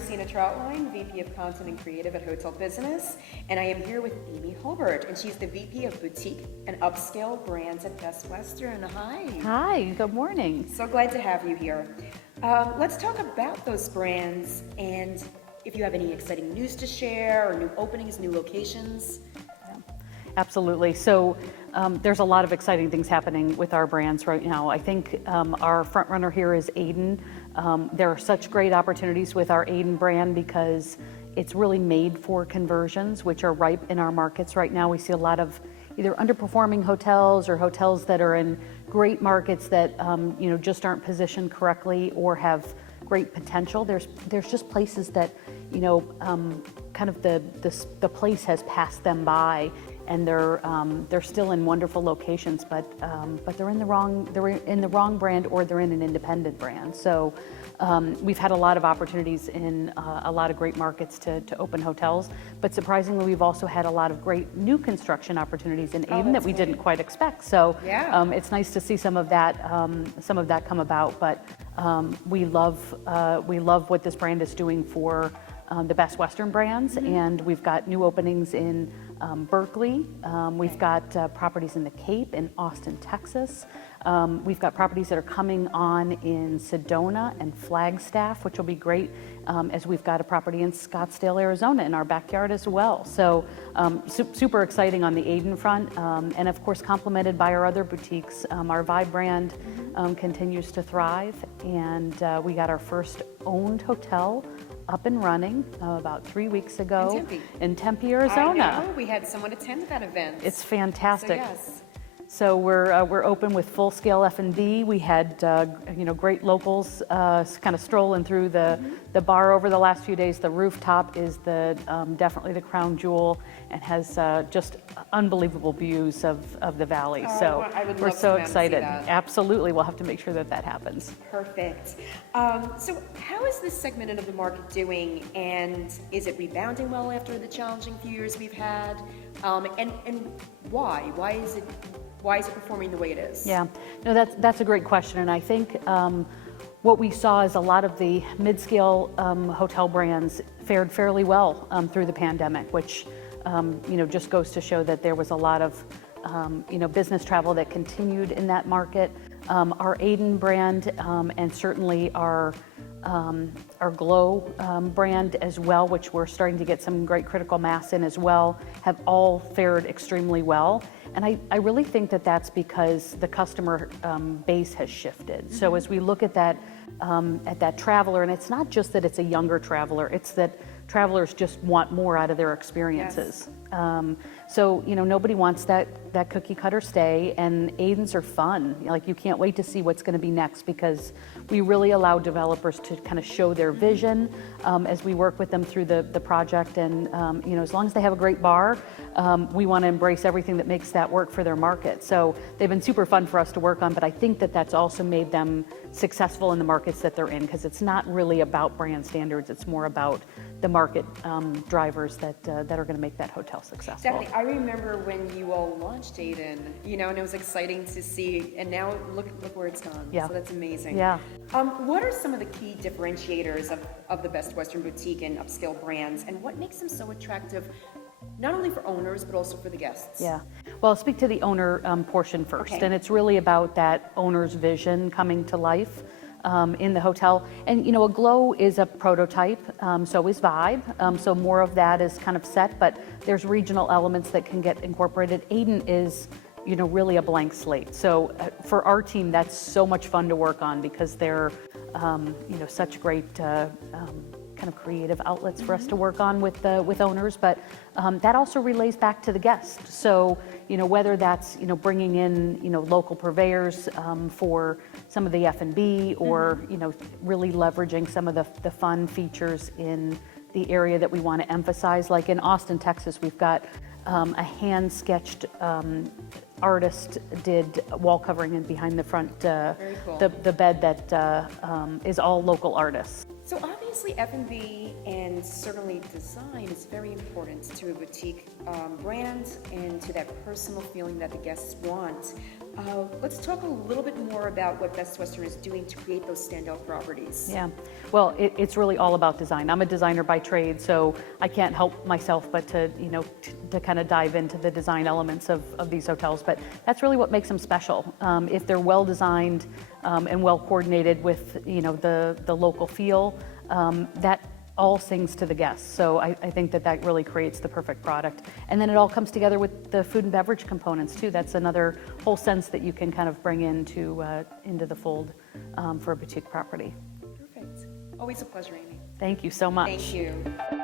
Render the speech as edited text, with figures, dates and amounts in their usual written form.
Christina Trauthwein, VP of Content and Creative at Hotel Business, and I am here with Amy Hulbert, and she's the VP of Boutique and Upscale Brands at Best Western. Hi. Hi, good morning. So glad to have you here. Let's talk about those brands and if you have any exciting news to share or new openings, new locations. Absolutely. So there's a lot of exciting things happening with our brands right now. I think our front runner here is Aiden. There are such great opportunities with our Aiden brand because it's really made for conversions, which are ripe in our markets right now. We see a lot of either underperforming hotels or hotels that are in great markets that just aren't positioned correctly or have great potential. There's just places that kind of the place has passed them by, and they're still in wonderful locations, but they're in the wrong brand, or they're in an independent brand. So we've had a lot of opportunities in a lot of great markets to open hotels, but surprisingly we've also had a lot of great new construction opportunities in Aiden that we didn't quite expect. So it's nice to see some of that come about. But we love what this brand is doing for the Best Western brands, and we've got new openings in Berkeley. We've got properties in the Cape, in Austin, Texas. We've got properties that are coming on in Sedona and Flagstaff, which will be great, as we've got a property in Scottsdale, Arizona in our backyard as well. So super exciting on the Aiden front, and of course complemented by our other boutiques. Our Vibe brand continues to thrive, and we got our first owned hotel up and running about 3 weeks ago in Tempe, Arizona. I know. We had someone attend that event. It's fantastic. So, yes. So we're open with full scale F&B. We had great locals kind of strolling through the bar over the last few days. The rooftop is definitely the crown jewel and has just unbelievable views of the valley. So we're so excited. Absolutely, we'll have to make sure that happens. Perfect. So how is this segment of the market doing, and is it rebounding well after the challenging few years we've had? And why? Why is it performing the way it is? Yeah, no, that's a great question, and I think what we saw is a lot of the mid-scale hotel brands fared fairly well through the pandemic, which just goes to show that there was a lot of business travel that continued in that market. Our Aiden brand and certainly our Glow brand as well, which we're starting to get some great critical mass in as well, have all fared extremely well. And I really think that's because the customer base has shifted. So as we look at that traveler, and it's not just that it's a younger traveler, it's that travelers just want more out of their experiences. Yes. So nobody wants that cookie cutter stay, and Aidens are fun. Like, you can't wait to see what's going to be next, because we really allow developers to kind of show their vision as we work with them through the project. And as long as they have a great bar, we want to embrace everything that makes that work for their market. So they've been super fun for us to work on, but I think that's also made them successful in the markets that they're in, because it's not really about brand standards, it's more about the market drivers that are going to make that hotel successful. Definitely. I remember when you all launched Aiden, and it was exciting to see, and now look where it's gone. Yeah. So that's amazing. Yeah. What are some of the key differentiators of the Best Western Boutique and upscale brands, and what makes them so attractive, not only for owners, but also for the guests? Yeah. Well, I'll speak to the owner portion first. Okay. And it's really about that owner's vision coming to life in the hotel. And, a Glow is a prototype, so is Vibe. So more of that is kind of set, but there's regional elements that can get incorporated. Aiden is, really a blank slate. So for our team, that's so much fun to work on, because they're, such great kind of creative outlets for us to work on with owners, but that also relays back to the guest. So whether that's bringing in local purveyors for some of the F&B, or really leveraging some of the fun features in the area that we want to emphasize. Like in Austin, Texas, we've got a hand sketched artist did wall covering in behind the front, Very cool. the bed that is all local artists. So obviously obviously F&B and certainly design is very important to a boutique brand and to that personal feeling that the guests want. Let's talk a little bit more about what Best Western is doing to create those standout properties. Yeah, well, it's really all about design. I'm a designer by trade, so I can't help myself but to, to kind of dive into the design elements of these hotels. But that's really what makes them special. If they're well designed and well coordinated with, the local feel, that all sings to the guests. So I think that really creates the perfect product. And then it all comes together with the food and beverage components too. That's another whole sense that you can kind of bring into the fold for a boutique property. Perfect. Always a pleasure, Amy. Thank you so much. Thank you.